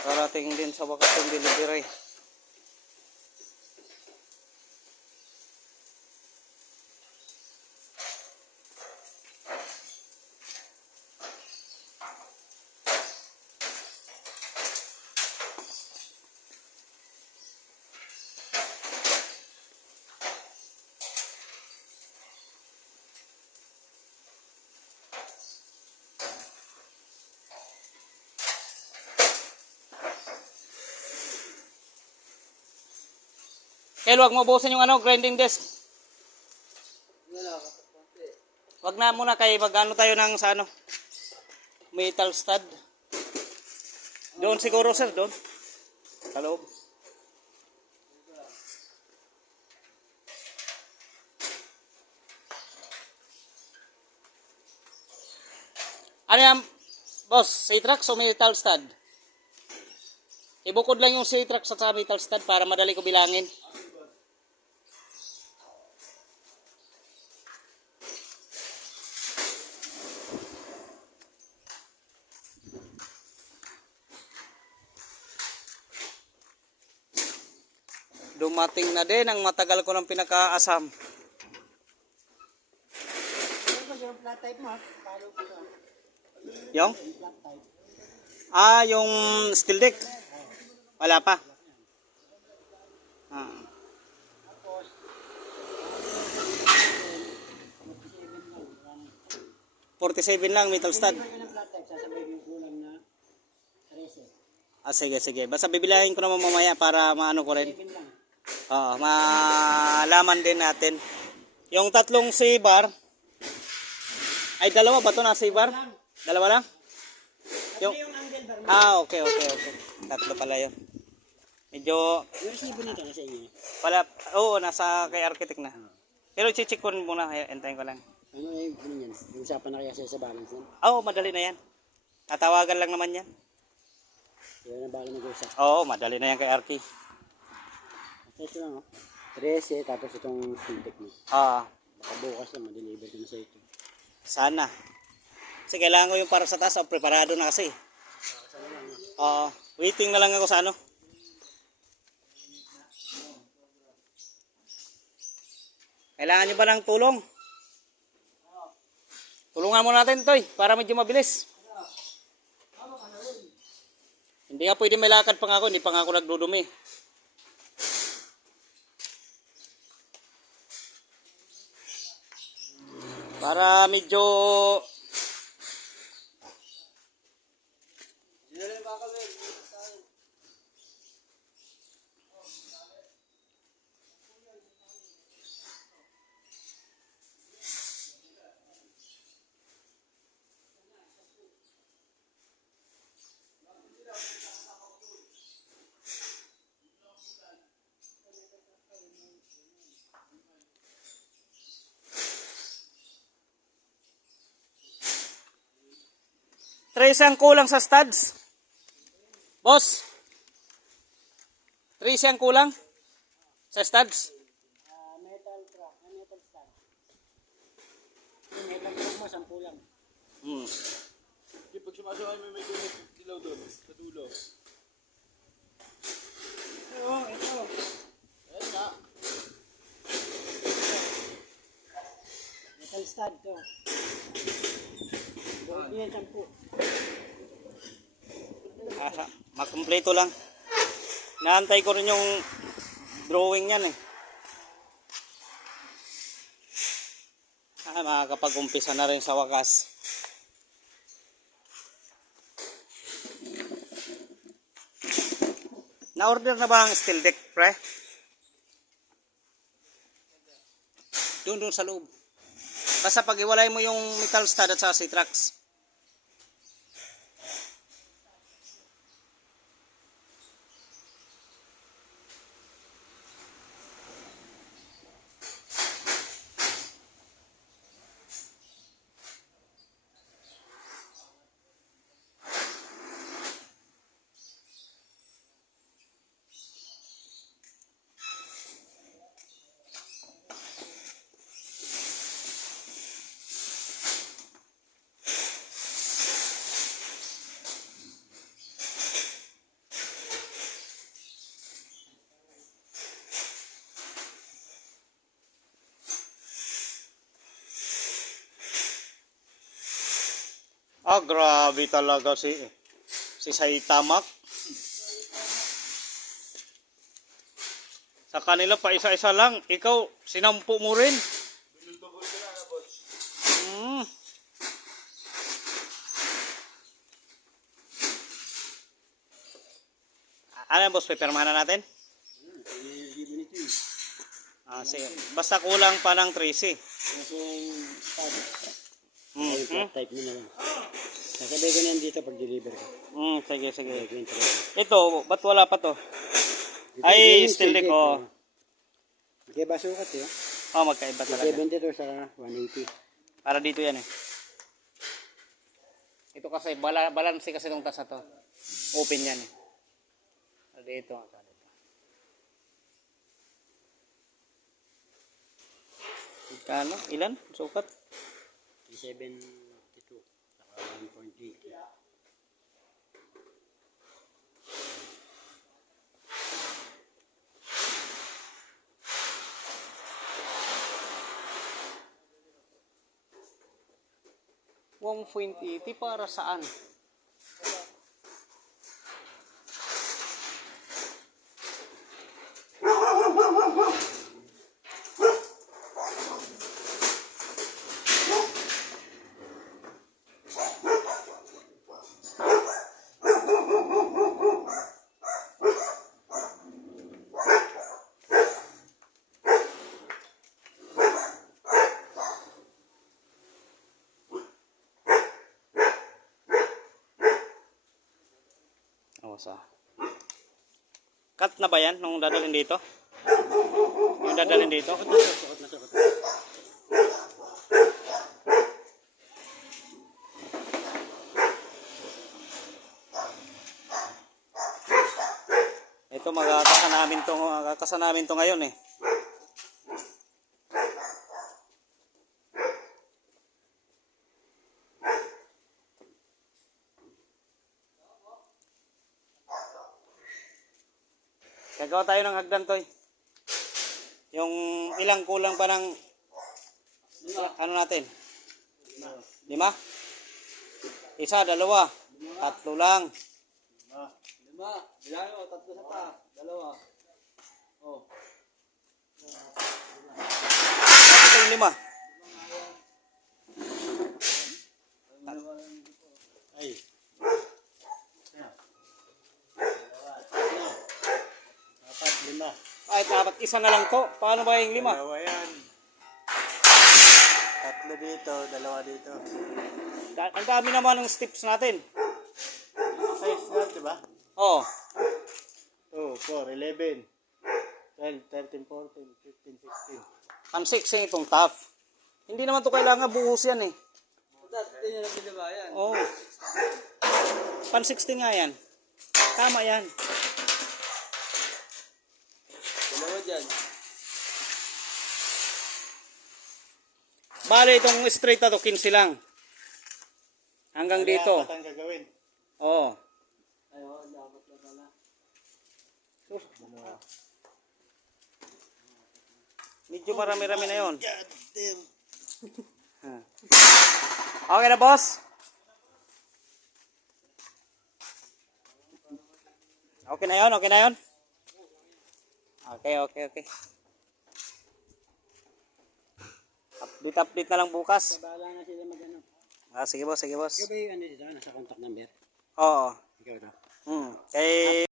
Karating din sa wakas yung delivery. Kaya huwag mo ubusin yung grinding desk. Wag na muna kay mag-ano tayo ng sa metal stud. Doon siguro sir, doon. Sa loob. Ano yan, boss? C-Trax o metal stud? Ibukod lang yung C-Trax sa metal stud para madali ko bilangin. Dumating na din ang matagal ko ng pinakaasam. Yung? Yung steel deck. Wala pa. 47 lang metal stud. Sige, sige. Basta bibilahin ko naman mamaya para maano ko rin. Malaman din natin. Yung tatlong C-bar. Ay, dalawa ba ito na C-bar? Dalawa lang? Yung okay. Tatlo pala yun. Medyo yung resibo nito nasa inyo. Oo, nasa kay architect na. Pero i-check ko muna, entayin ko lang. Ano yan? Usapan na kaya sa balance yan? Madali na yan. Tatawagan lang naman yan. Yan ang bala mag-usap. Madali na yan kay RT. Ito lang 13, tapos itong fintech mo. Baka bukas na, ma-deliver ko na sa ito. Sana. Kasi kailangan ko yung para sa taas, preparado na kasi. Waiting na lang ako sa Kailangan nyo ba ng tulong? Tulungan mo natin ito para medyo mabilis. Hindi nga pwede may lakad pa nga ako, hindi pa nga ako nagdudumi. Para medyo Trace ang kulang sa studs. Boss. Trace ang kulang sa studs. Metal stud. Metal stud mo, 10 kulang. Pag sumasakay may ilaw doon, sa dulo. Ito. Ayan nga. Metal stud to. Yan, 10. Makumpleto lang. Naantay ko rin yung drawing yan makakapag-umpisa na rin sa wakas. Na-order na ba ang steel deck, pre? Doon sa loob. Basta pag-iwalay mo yung metal stud at sa C-Trax. Grabe talaga si Saitamak. Sa kanila pa isa-isa lang. Ikaw, sinampu mo rin. Binultubol ka na, boss. Hmm. Ano yan, boss? Pipirmahan na natin? Sige. Basta kulang pa ng 3C. Kasi Mm-hmm. type mo na lang. Nasabay ko na yan dito pag deliver ka. Sige, sige. Gagawin talaga. Ito, ba't wala pa to? Ito, Ay, yung still deck, silk, oh. Kaya basukat eh. Oh, magkaiba talaga. 70 to sa 180. Para dito yan eh. Ito kasi, balance kasi itong tasa to. Open yan eh. Dito. Kano? Ilan? Sukat? 372. Saka 1.8. Wang 1.80 para saan? Sa cut na ba yan nung dadalhin dito? Yung dadalhin dito? Sukot na sukot. Ito magkakasa namin to ngayon eh. Gagawa tayo ng hagdan to eh. Yung ilang kulang pa ng ano natin? 5? Isa, 2, 3 lang. 5. Bilangin mo, 3 sa ta. 2. Oh. Ito yung 5. Ay. Apat, 5. Ay, dapat isa na lang to. Paano ba yung 5? Dalawa yan. 3 dito, 2 dito. Ang dami naman ng steps natin. Size na, diba? Oh. 2, 4, 11, 12, 13, 14, 15, 16. Ang 16 itong top. Hindi naman to kailangan buhos yan eh. Hindi nyo na pinabayan. Oh. Pan 60 nga yan. Tama yan. Dalawa dyan. Bale itong straight na to, 15 lang. Hanggang dito. Apat ang gagawin. Oo. Ayun, dapat na pala. Medyo marami-rami na yun. God damn. Okay na, boss? Okay na yun? Okay na yun? Okay. Update na lang bukas. Bahala na sila mag-ano. Sige, boss. Ikaw ba yung ano dito? Nasa contact number? Oo. Ikaw to? Kay